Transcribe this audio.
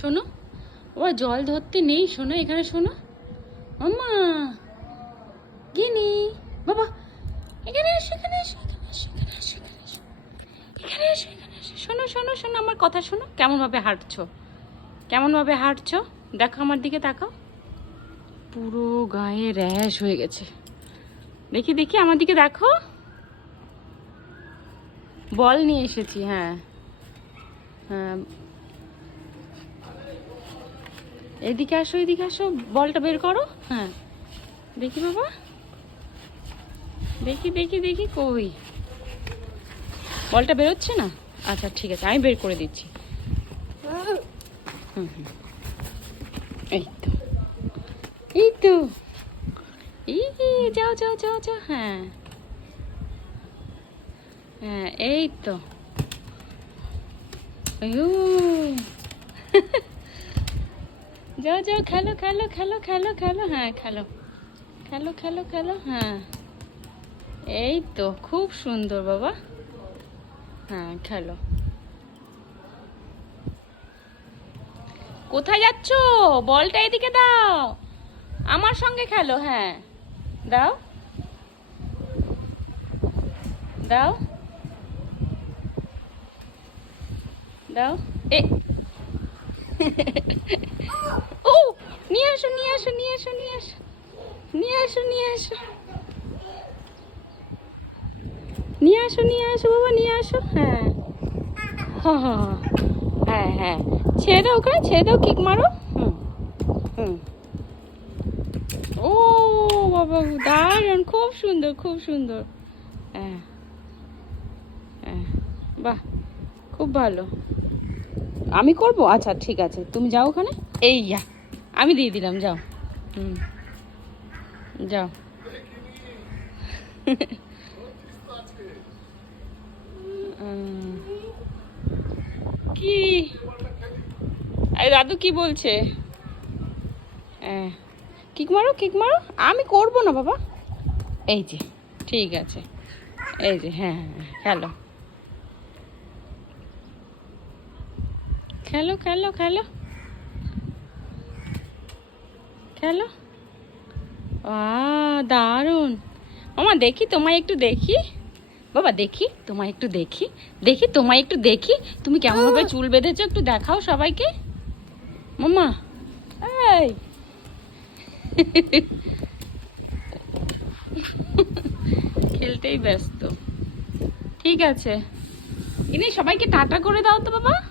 শোনো। ও জল ধরতে নেই, শোনো এখানে শোনো। মাম্মা গিনি বাবা, এখানে এসো এখানে এসো, এখানে শোনো শোনো শোনো আমার কথা শোনো। কেমনভাবে হাঁটছো? কেমনভাবে হাঁটছো? দেখো আমার দিকে তাকাও। পুরো গায়ে র্যাশ হয়ে গেছে। দেখি দেখি আমার দিকে দেখো। বল নিয়ে এসেছি হ্যাঁ। হ্যাঁ এদিকে আসো এদিকে আসো। বলটা বের করো। হ্যাঁ। দেখি বাবা। দেখি দেখি দেখি কই। বলটা বেরোচ্ছে না? আচ্ছা ঠিক আছে আমি বের করে দিচ্ছি। হুম, হুম। এই তো। এই তো। এই যাও যাও যাও যাও। হ্যাঁ। হ্যাঁ এই তো। যাও যাও খেলো খেলো খেলো খেলো খেলো হ্যাঁ খেলো। খেলো খেলো খেলো হ্যাঁ। এই তো, খুব সুন্দর, বাবা। হ্যাঁ খেলো। কোথায় যাচ্ছ? বলটা এদিকে দাও। আমার সঙ্গে খেলো হ্যাঁ। দাও। দাও। দাও। এ ও নিয়ে আসো নিয়ে আসো নিয়ে আসো নিয়ে আসো। নিয়ে আসো নিয়ে আসো। নিয়ে আসো নিয়ে আসো, বাবা, নিয়ে আসো। হ্যাঁ। হ্যাঁ হ্যাঁ। ছেড়ে দাও ওখানে ছেড়ে দাও কিক মারো। হুম হুম। ও, বাবা, দারুণ। খুব সুন্দর খুব সুন্দর। হ্যাঁ হ্যাঁ। বাহ, খুব ভালো। আমি করব? আচ্ছা ঠিক আছে। তুমি যাও ওখানে? এই যা আমি দিয়ে দিলাম যাও। হুম যাও। কি? দাদু কি বলছে? হ্যাঁ। কিক মারো কিক মারো? আমি করব না বাবা। এই যে ঠিক আছে। এই যে হ্যাঁ হ্যাঁ হ্যাঁ, খেলো খেলো খেলো। খেলো। আ, দারুণ। মামা দেখি তোমায় একটু দেখি। বাবা, দেখি, তোমায় একটু দেখি। দেখি, তোমায় একটু দেখি। তুমি কেমনভাবে চুল বেঁধেছো একটু দেখাও সবাইকে। মামা এই। খেলতেই ব্যস্ত। ঠিক আছে। ইনি সবাইকে টাটা করে দাও তো, বাবা।